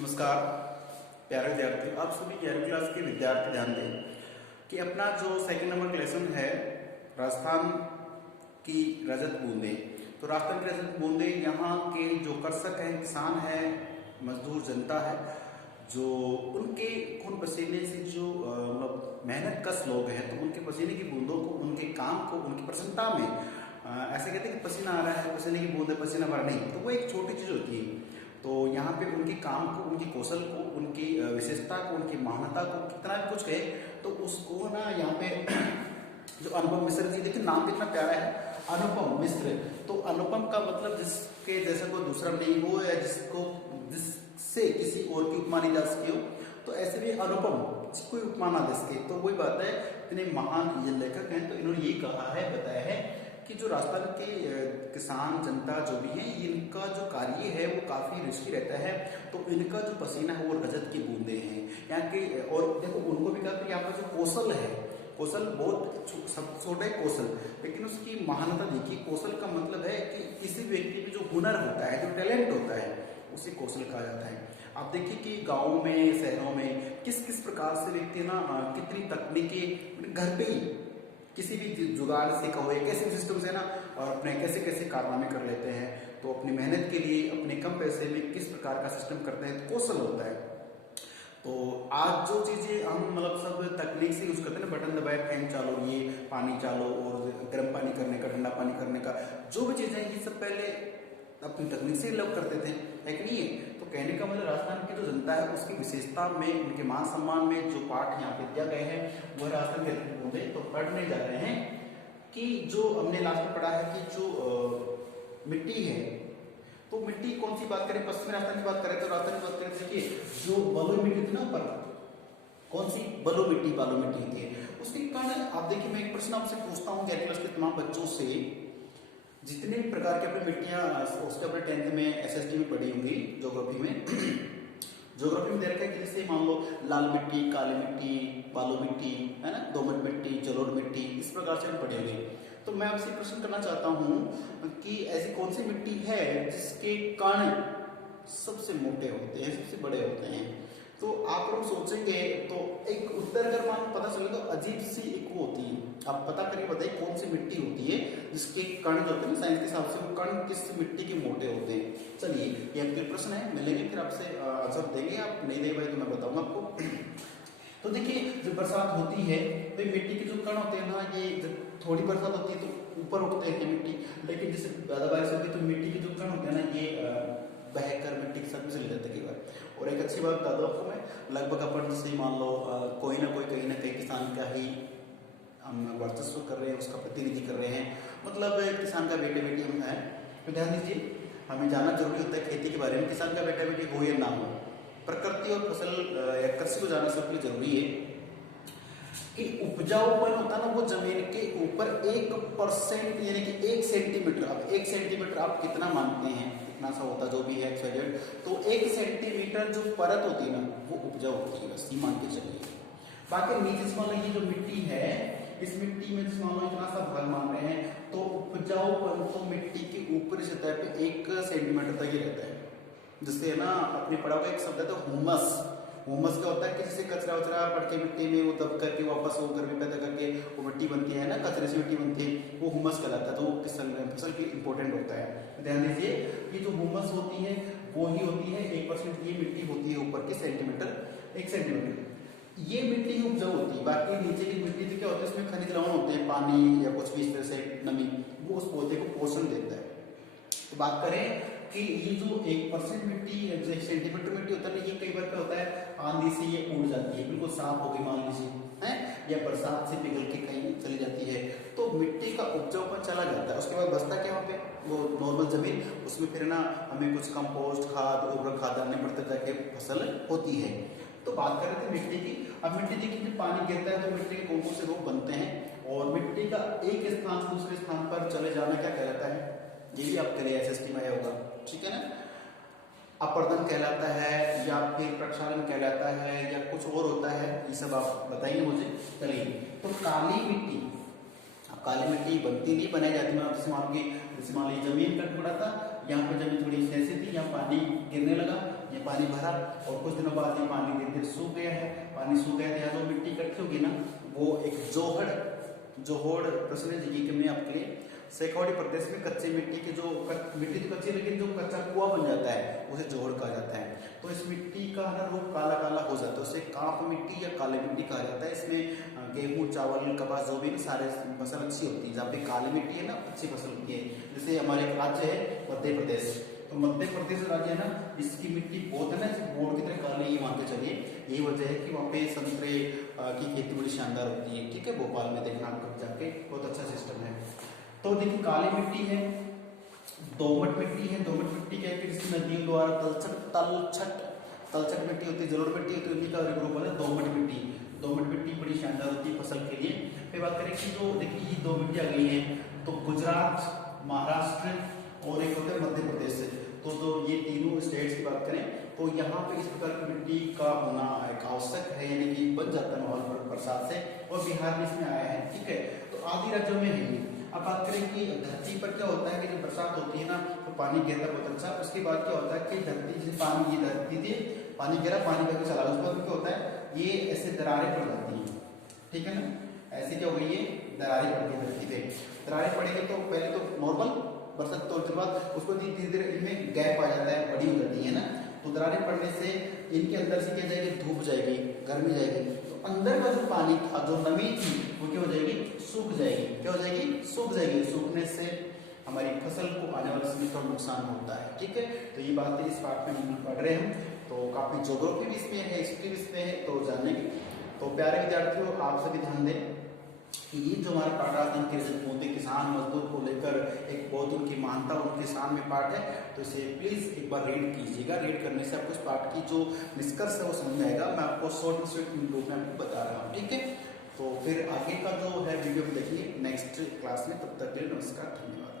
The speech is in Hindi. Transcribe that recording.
नमस्कार प्यारे विद्यार्थी, आप सभी 11वीं क्लास के विद्यार्थी ध्यान दें कि अपना जो सेकंड नंबर का लेसन है राजस्थान की रजत बूंदे। तो राजस्थान की रजत बूंदे यहाँ के जो कृषक हैं, किसान हैं, मजदूर जनता है, जो उनके खून पसीने से जो मतलब मेहनत कश लोग हैं, तो उनके पसीने की बूंदों को, उनके काम को, उनकी प्रसन्नता में ऐसे कहते हैं कि पसीना आ रहा है, पसीने की बूंदे पसीना भर नहीं, तो वो एक छोटी चीज होती है। तो यहाँ पे उनके काम को, उनके कौशल को, उनकी विशेषता को, उनकी महानता को कितना भी कुछ कहे तो उसको ना यहाँ पे जो अनुपम मिश्र जी, देखिए नाम कितना प्यारा है, अनुपम मिश्र। तो अनुपम का मतलब जिसके जैसा कोई दूसरा नहीं हो, या जिससे किसी और की उपमा नहीं जा सकी हो, तो ऐसे भी अनुपम कोई उपमा ना दे सके। तो वही बात है, इतने महान ये लेखक हैं, तो इन्होंने ये कहा है, बताया है कि जो राजस्थान के किसान जनता जो भी है, इनका जो कार्य है वो काफी रिस्की रहता है। तो इनका जो पसीना है वो रजत की बूंदे हैं यहाँ के। और देखो उनको भी कहा, यहाँ पर जो कौशल है, कौशल बहुत सब छोटा है कौशल, लेकिन उसकी महानता देखिए। कौशल का मतलब है कि किसी व्यक्ति में जो हुनर होता है, जो टैलेंट होता है, उसे कौशल कहा जाता है। आप देखिए कि गाँव में, शहरों में किस किस प्रकार से व्यक्ति ना कितनी तकनीकी घर पे ही किसी भी जुगाड़ से कहो, एक ऐसे सिस्टम से ना, और अपने कैसे कैसे कारनामे कर लेते हैं। तो अपनी मेहनत के लिए अपने कम पैसे में किस प्रकार का सिस्टम करते हैं, कौशल होता है। तो आज जो चीजें हम मतलब सब तकनीक से यूज करते हैं ना, बटन दबाए फैन चालो, ये पानी चालो, और गर्म पानी करने का, ठंडा पानी करने का, जो भी चीजें ये सब पहले अपनी तकनीक से लव करते थे, है कि नहीं है। तो कहने का मतलब राजस्थान की जो जनता है उसकी विशेषता में, उनके मान सम्मान में जो पाठ यहाँ पे दिया गए हैं वो राजस्थान के बूंदे। तो पढ़ने जा रहे हैं कि जो हमने लास्ट में पढ़ा है कि जो मिट्टी है, तो मिट्टी कौन सी बात करें, पश्चिमी राजस्थान की बात करें तो राजस्थान की बात करें, देखिए जो बलुई मिट्टी थी ना ऊपर, कौन सी बलुई मिट्टी, बालू मिट्टी होती है, उसके कारण आप देखिए, मैं एक प्रश्न आपसे पूछता हूँ 11वीं क्लास के तमाम बच्चों से, जितने भी प्रकार की अपनी मिट्टियां उसके अपने 10th में एसएसटी में पढ़ी होंगी, ज्योग्राफी में ज्योग्राफी में दे रखा है कि जैसे मान लो लाल मिट्टी, काली मिट्टी, बालू मिट्टी, है ना, दोमट मिट्टी, जलोढ़ मिट्टी, इस प्रकार से पढ़ी होगी। तो मैं आपसे प्रश्न करना चाहता हूँ कि ऐसी कौन सी मिट्टी है जिसके कण सबसे मोटे होते हैं, सबसे बड़े होते हैं। तो आप लोग सोचेंगे तो एक उत्तर अगर मान पता चले तो अजीब सी एक वो होती है, आप पता करके बताइए कौन सी मिट्टी होती है जिसके कण जो होते हैं ना, साइंस के हिसाब से वो कण किस मिट्टी के मोटे होते हैं। चलिए ये आपके प्रश्न है, मिलेंगे फिर आपसे आंसर देंगे, आप नहीं दे पाए तो मैं बताऊंगा आपको। तो देखिए जब बरसात होती है तो मिट्टी के जो कण होते हैं ना, ये जब थोड़ी बरसात होती है तो ऊपर उठते हैं मिट्टी, लेकिन जैसे ज्यादा बारिश होती है तो मिट्टी के जो कण होते हैं ना, ये बहकर मिट्टी के साथ में चले जाते हैं कई बार। और एक अच्छी बात बता दो आपको मैं, लगभग अपन जैसे मान लो कोई ना कोई कहीं ना कहीं किसान का ही हम वर्चस्व कर रहे हैं, उसका प्रतिनिधि कर रहे हैं, मतलब किसान का बेटे बेटी हम हैं। तो ध्यान दीजिए, हमें जानना जरूरी होता है खेती के बारे में, किसान का बेटा बेटी हो या ना हो, प्रकृति और फसल या कृषि को जानना सबके लिए जरूरी है कि उपजाऊपन होता है ना, वो जमीन के ऊपर 1% यानी कि 1 सेंटीमीटर, अब 1 सेंटीमीटर आप कितना मानते हैं, कितना सा होता जो भी है एक्सवाइजेड, तो 1 सेंटीमीटर जो परत होती है ना वो उपजाऊ होती है, बस ये मान के चलिए। बाकी नीचे से मान लो ये जो मिट्टी है, इस मिट्टी में मान लो इतना सा भाग मान रहे हैं, तो उपजाऊपन तो मिट्टी के ऊपरी सतह पे 1 सेंटीमीटर तक ही रहता है। जिससे ना अपने पढ़ा हुआ एक शब्द है तो हुमस, हुमस क्या होता है कि जैसे कचरा वचरा पड़ के मिट्टी में वो दब करके वापस वो गर्मी पैदा करके वो मिट्टी बनती है ना, कचरे से मिट्टी बनती है, वो हुमस कहलाता है। तो वो फसल के इंपॉर्टेंट होता है। ध्यान दीजिए ये जो हुमस होती है वो ही होती है 1% ये मिट्टी होती है ऊपर के सेंटीमीटर, 1 सेंटीमीटर ये मिट्टी ही उपजाऊ होती है। बाकी नीचे की मिट्टी तो क्या होता है, उसमें खनिज लवण होते हैं, पानी या कुछ भी इस तरह से नमी, वो उस पौधे को पोषण देता है। तो बात करें कि ये जो 1% मिट्टी, जो 1 सेंटीमीटर मिट्टी होता है, ये कई बार क्या होता है, आंधी से ये उड़ जाती है, बिल्कुल साफ हो गई मान लीजिए है, या बरसात से पिघल के कहीं चली जाती है, तो मिट्टी का उपजाऊपन चला जाता है। उसके बाद बचता क्या वहाँ पे, वो नॉर्मल जमीन, उसमें फिर ना हमें कुछ कंपोस्ट खाद, उर्वरक खाद डालने पड़ते ताकि फसल होती है। तो बात कर रहे थे मिट्टी की। अब मिट्टी देखिए जब पानी गिरता है तो मिट्टी के कौन कौन से रोग बनते हैं, और मिट्टी का एक स्थान से दूसरे स्थान पर चले जाना क्या कहलाता है, ये भी आपके लिए एसएसटी में आया होगा, ठीक है ना। अपर्दन कहलाता है या फिर प्रक्षालन कहलाता है या कुछ और होता है, ये सब आप बताइए मुझे। चलिए तो काली मिट्टी, काली मिट्टी बनती नहीं, बनाई जाती है। जैसे मान लो जैसे मान लीजिए जमीन कट पड़ा था, यहाँ पे जमीन थोड़ी सी ऐसी थी, यहाँ पानी गिरने लगा, ये पानी भरा और कुछ दिनों बाद ये पानी धीरे धीरे सूख गया है। पानी सूख गया है, यहाँ जो मिट्टी इकट्ठी होगी ना, वो एक जोहड़ परसेंटेज ये मैं आपके लिए शेखावाटी प्रदेश में कच्ची मिट्टी की जो मिट्टी तो कच्ची, लेकिन जो कच्चा कुआं बन जाता है उसे जोहड़ कहा जाता है। तो इस मिट्टी का ना रूप काला काला हो जाता है, उसे काप मिट्टी या काली मिट्टी कहा जाता है। इसमें गेहूं, चावल, कपास जो भी सारे फसल अच्छी होती है। जहाँ पे काली मिट्टी है ना, अच्छी फसल होती है। जैसे हमारे एक राज्य है मध्य प्रदेश, तो मध्य प्रदेश राज्य है ना, इसकी मिट्टी बहुत है ना मोड़ की तरह काली, मान के चलिए। यही वजह है कि वहाँ पे संतरे की खेती बड़ी शानदार होती है। ठीक है, भोपाल में देखना आप कब जाके, बहुत अच्छा सिस्टम है। तो देखिए काली मिट्टी है, दोमट मिट्टी है। दोमट मिट्टी क्या है कि जिसकी नदियों द्वारा तलछट मिट्टी होती है, जलोढ़ मिट्टी होती है, उन्हीं का ग्रुप है दोमट मिट्टी। दोमट मिट्टी बड़ी शानदार होती है फसल के लिए। फिर बात करें कि जो देखिए ये दो मिट्टी आ गई है, तो गुजरात, महाराष्ट्र और एक होता है मध्य प्रदेश से। तो जो ये तीनों स्टेट्स की बात करें तो यहाँ पे इस प्रकार की मिट्टी का होना एक आवश्यक है, यानी कि बन जाता है माहौल बरसात से, और बिहार में इसमें आया है। ठीक है, तो आदि राज्यों में है। अब बात करें कि धरती पर क्या होता है कि जब बरसात होती है ना, तो पानी गिरता बहुत अच्छा। उसके बाद क्या होता है कि धरती जैसे पानी, ये धरती थी, पानी गिरा, पानी करके चला, उसके बाद क्या होता है, ये ऐसे दरारें पड़ जाती हैं। ठीक है ना, ऐसे क्या हो गई, ये दरारें पड़ती है धरती पे। दरारें पड़ेंगे तो पहले तो नॉर्मल बरसात, तो उसके बाद उसको धीरे धीरे इनमें गैप आ जाता है, बड़ी हो जाती है ना। तो दरारें पड़ने से इनके अंदर से क्या जाएगी, धूप जाएगी, गर्मी जाएगी, तो अंदर का जो पानी था, जो नमी थी, वो क्या हो जाएगी, सूख जाएगी। क्या हो जाएगी, सूख जाएगी। सूखने से हमारी फसल को आने वाले समय पर नुकसान होता है। ठीक है, तो ये बातें इस पार्ट में हम पढ़ रहे हैं। तो काफी ज्योग्राफी भी इसमें है, हिस्ट्री भी इसमें है, तो जानने की। तो प्यारे विद्यार्थियों, आप सभी ध्यान दें कि ये जो हमारा पाठ राजस्थान के रजत बूंदे किसान मजदूर को लेकर एक बहुत उनकी महानता, उनके किसान में पाठ है, तो इसे प्लीज एक बार रीड कीजिएगा। रीड करने से आपको इस पाठ की जो निष्कर्ष है वो समझ आएगा। मैं आपको शॉर्ट रूप में आपको बता रहा हूँ। ठीक है, तो फिर आगे का जो है वीडियो में देखेंगे नेक्स्ट क्लास में। तब तक के लिए नमस्कार, धन्यवाद।